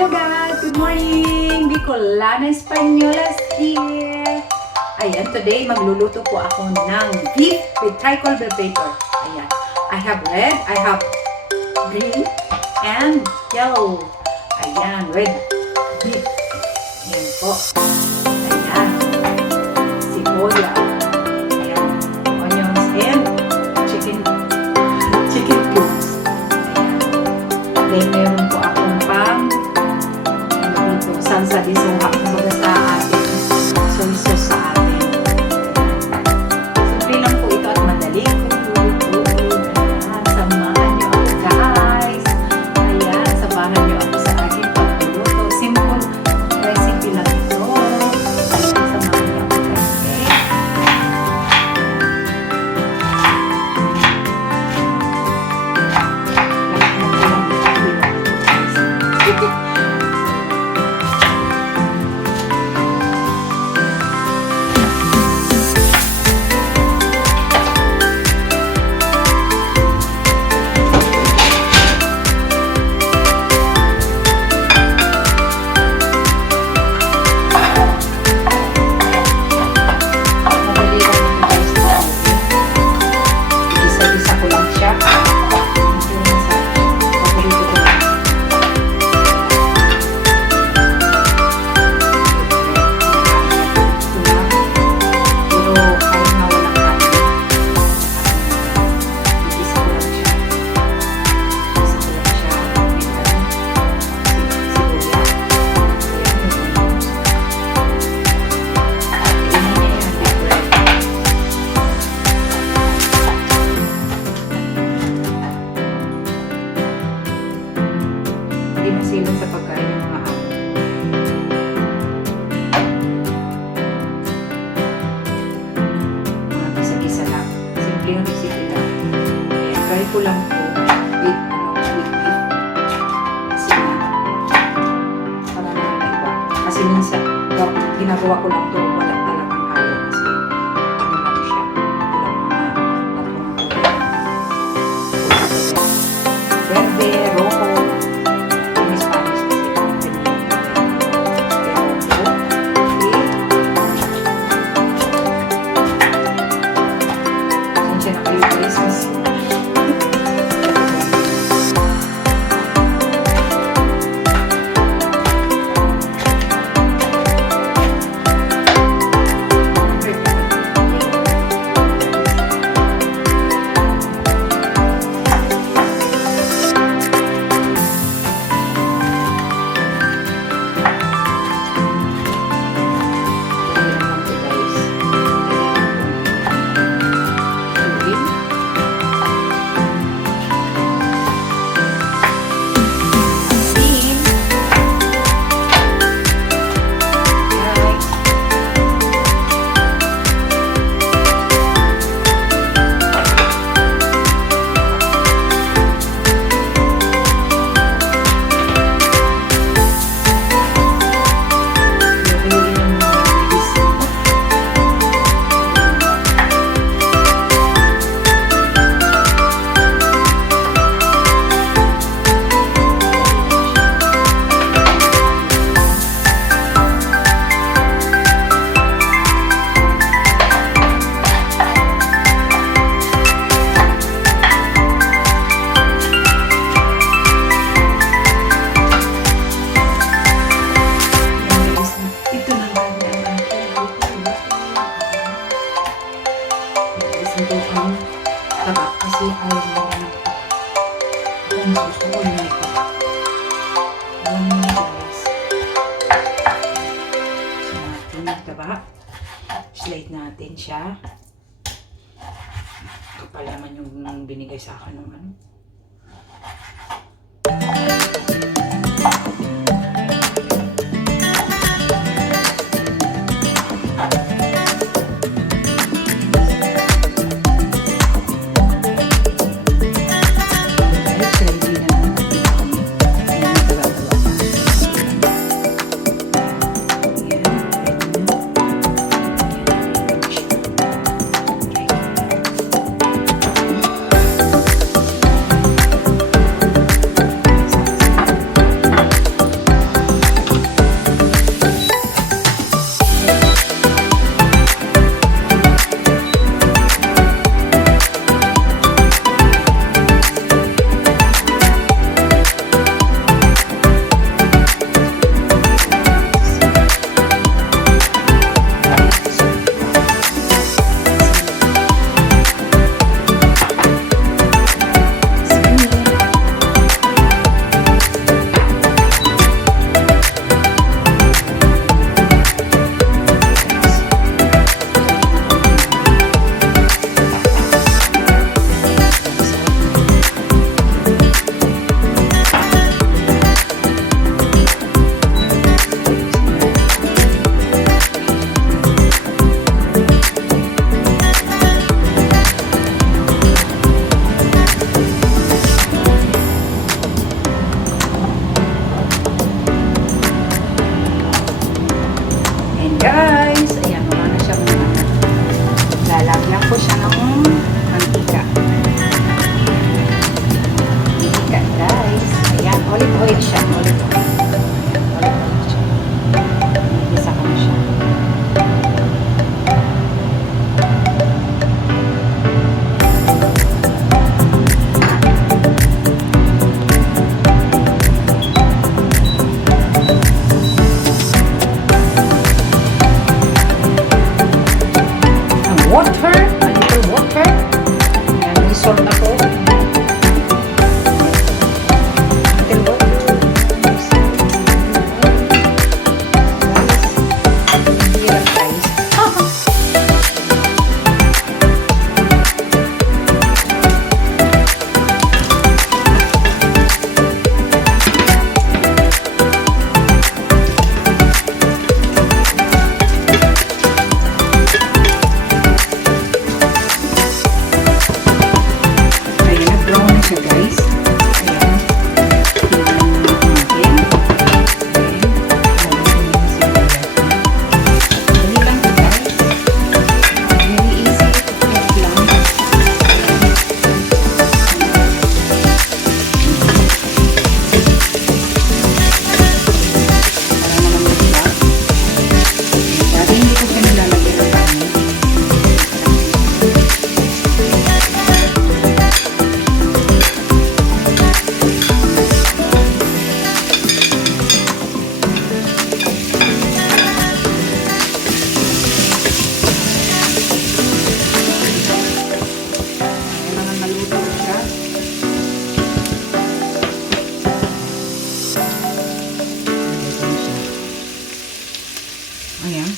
Hello guys! Good morning! Bicolana Españolas here! Ayan, today magluluto po ako ng beef with tricol bell pepper. Ayan. I have red, I have green, and yellow. Ayan, red beef. Ayan po. Ayan. Siboya. Ayan. Onions and chicken cubes. Ayan. Then meron po akong pang salsa di soha. Kumbaga sa atin. Soy sauce sa atin. Simple lang po ito at madali. Ayan. Samahan niyo ako guys. Ayan. Samahan niyo ako sa aking pagluluto. Simple recipe lang ito. Ayan. Samahan niyo ako guys. Okay? Masilan sa pagkain ng mga apo. Mga gisa-gisa lang. Simpleng recipe lang. Ayan, try ko lang ito with beef. Kasi para naman na iba. Kasi minsan, ginagawa ko lang ito, wala talagang halo. Kasi ano lang siya. Verde, rojo. Ito ang taba kasi ayaw mo na kung gusto ko na ito. Ayan mo guys. So natin yung taba. Slide natin siya. Ito pala naman yung binigay sa akin ng ano. Olive oil. Olive oil siya. Isa ko na siya. Water, a little water. Ayan, may salt ako. Little water. Hirap guys. Ayan.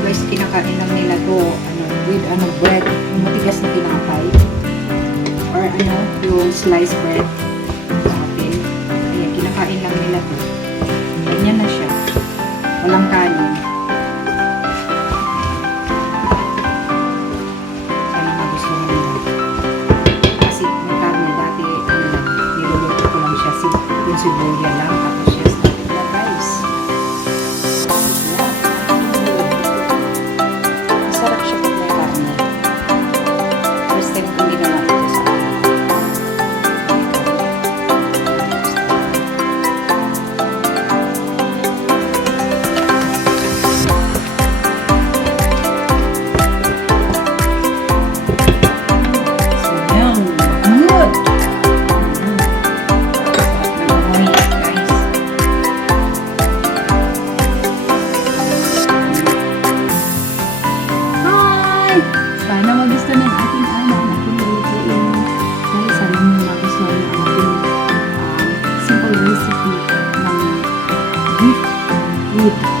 Guys, kinakain lang nila to with bread, yung matigas na tinapay or yung sliced bread sa atin. Ayan, kinakain lang nila to. Ganyan na siya, walang kanin. Kaya nga gusto nila kasi may karne dati niluluto ko lang siya yung sibuya lang, tapos siya started na rice. Sarap siya kung may karne. First time kong ginawa ito sa akin. Simple recipe ng beef with